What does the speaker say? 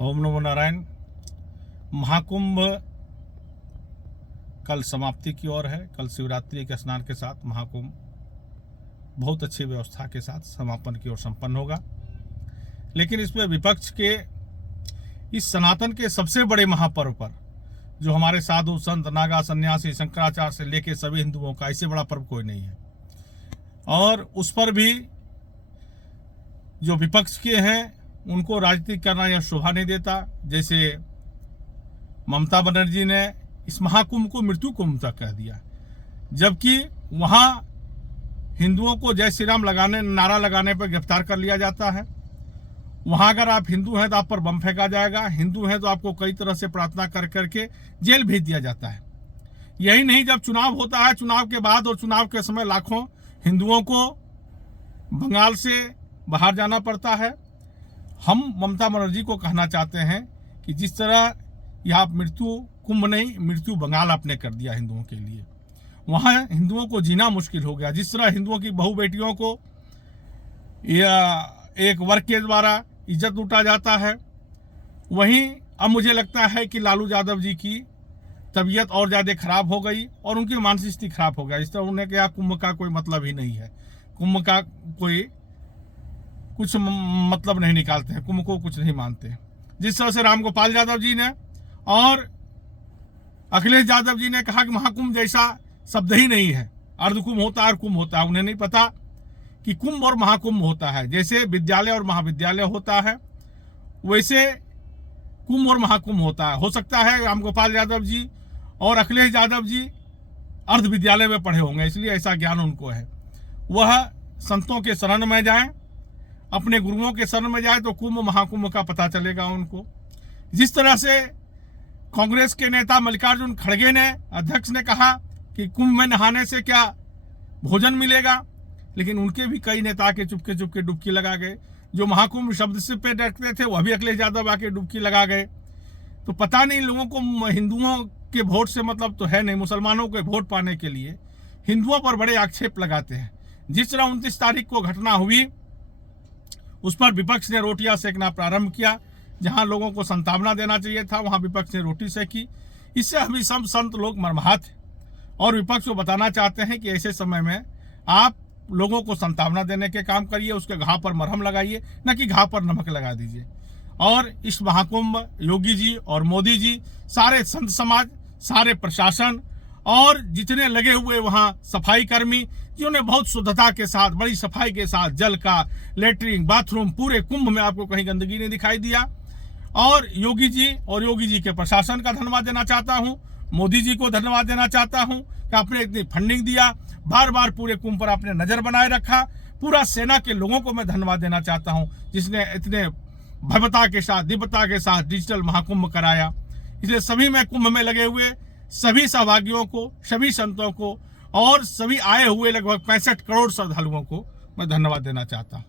ओम नमो नारायण। महाकुंभ कल समाप्ति की ओर है। कल शिवरात्रि के स्नान के साथ महाकुंभ बहुत अच्छी व्यवस्था के साथ समापन की ओर संपन्न होगा। लेकिन इसमें विपक्ष के इस सनातन के सबसे बड़े महापर्व पर, जो हमारे साधु संत नागा सन्यासी शंकराचार्य से लेके सभी हिंदुओं का, इससे बड़ा पर्व कोई नहीं है। और उस पर भी जो विपक्ष के हैं उनको राजनीति करना यह शोभा नहीं देता। जैसे ममता बनर्जी ने इस महाकुंभ को मृत्यु कुंभ तक कह दिया, जबकि वहां हिंदुओं को जय श्री राम नारा लगाने पर गिरफ्तार कर लिया जाता है। वहां अगर आप हिंदू हैं तो आप पर बम फेंका जाएगा, हिंदू हैं तो आपको कई तरह से प्रार्थना कर करके जेल भेज दिया जाता है। यही नहीं, जब चुनाव होता है, चुनाव के बाद और चुनाव के समय लाखों हिंदुओं को बंगाल से बाहर जाना पड़ता है। हम ममता बनर्जी को कहना चाहते हैं कि जिस तरह यह मृत्यु कुंभ नहीं, मृत्यु बंगाल आपने कर दिया हिंदुओं के लिए। वहां हिंदुओं को जीना मुश्किल हो गया। जिस तरह हिंदुओं की बहु बेटियों को या एक वर्ग के द्वारा इज्जत लूटा जाता है, वहीं अब मुझे लगता है कि लालू यादव जी की तबीयत और ज़्यादा खराब हो गई और उनकी मानसिक स्थिति खराब हो गया। इस तरह उन्हें कहा कुंभ का कोई मतलब ही नहीं है, कुंभ का कोई कुछ मतलब नहीं निकालते हैं, कुंभ को कुछ नहीं मानते। जिस तरह से रामगोपाल यादव जी ने और अखिलेश यादव जी ने कहा कि महाकुंभ जैसा शब्द ही नहीं है, अर्धकुंभ होता है और कुंभ होता है। उन्हें नहीं पता कि कुंभ और महाकुंभ होता है। जैसे विद्यालय और महाविद्यालय होता है, वैसे कुंभ और महाकुंभ होता है। हो सकता है रामगोपाल यादव जी और अखिलेश यादव जी अर्ध विद्यालय में पढ़े होंगे, इसलिए ऐसा ज्ञान उनको है। वह संतों के शरण में जाएं, अपने गुरुओं के शरण में जाए तो कुंभ महाकुंभ का पता चलेगा उनको। जिस तरह से कांग्रेस के नेता मल्लिकार्जुन खड़गे ने, अध्यक्ष ने कहा कि कुंभ में नहाने से क्या भोजन मिलेगा, लेकिन उनके भी कई नेता के चुपके चुपके डुबकी लगा गए। जो महाकुंभ शब्द से पे डरते थे वह भी अखिलेश यादव आके डुबकी लगा गए। तो पता नहीं लोगों को हिंदुओं के वोट से मतलब तो है नहीं। मुसलमानों के वोट पाने के लिए हिंदुओं पर बड़े आक्षेप लगाते हैं। जिस तरह 29 तारीख को घटना हुई, उस पर विपक्ष ने रोटियां सेकना प्रारंभ किया। जहां लोगों को संतावना देना चाहिए था, वहां विपक्ष ने रोटी सेकी। इससे अभी सब संत लोग मर्माहत हैं और विपक्ष को बताना चाहते हैं कि ऐसे समय में आप लोगों को संतावना देने के काम करिए, उसके घाव पर मरहम लगाइए, न कि घाव पर नमक लगा दीजिए। और इस महाकुंभ योगी जी और मोदी जी, सारे संत समाज, सारे प्रशासन और जितने लगे हुए वहां सफाई कर्मी, जिन्होंने बहुत शुद्धता के साथ, बड़ी सफाई के साथ, जल का, लेटरिन, बाथरूम, पूरे कुंभ में आपको कहीं गंदगी नहीं दिखाई दिया। और योगी जी और योगी जी के प्रशासन का धन्यवाद देना चाहता हूं, मोदी जी को धन्यवाद देना चाहता हूं कि आपने इतनी फंडिंग दिया, बार बार पूरे कुंभ पर आपने नजर बनाए रखा। पूरा सेना के लोगों को मैं धन्यवाद देना चाहता हूं, जिसने इतने भव्यता के साथ, दिव्यता के साथ डिजिटल महाकुंभ कराया। इसलिए सभी में कुंभ में लगे हुए सभी सहभागियों को, सभी संतों को और सभी आए हुए लगभग 65 करोड़ श्रद्धालुओं को मैं धन्यवाद देना चाहता हूं।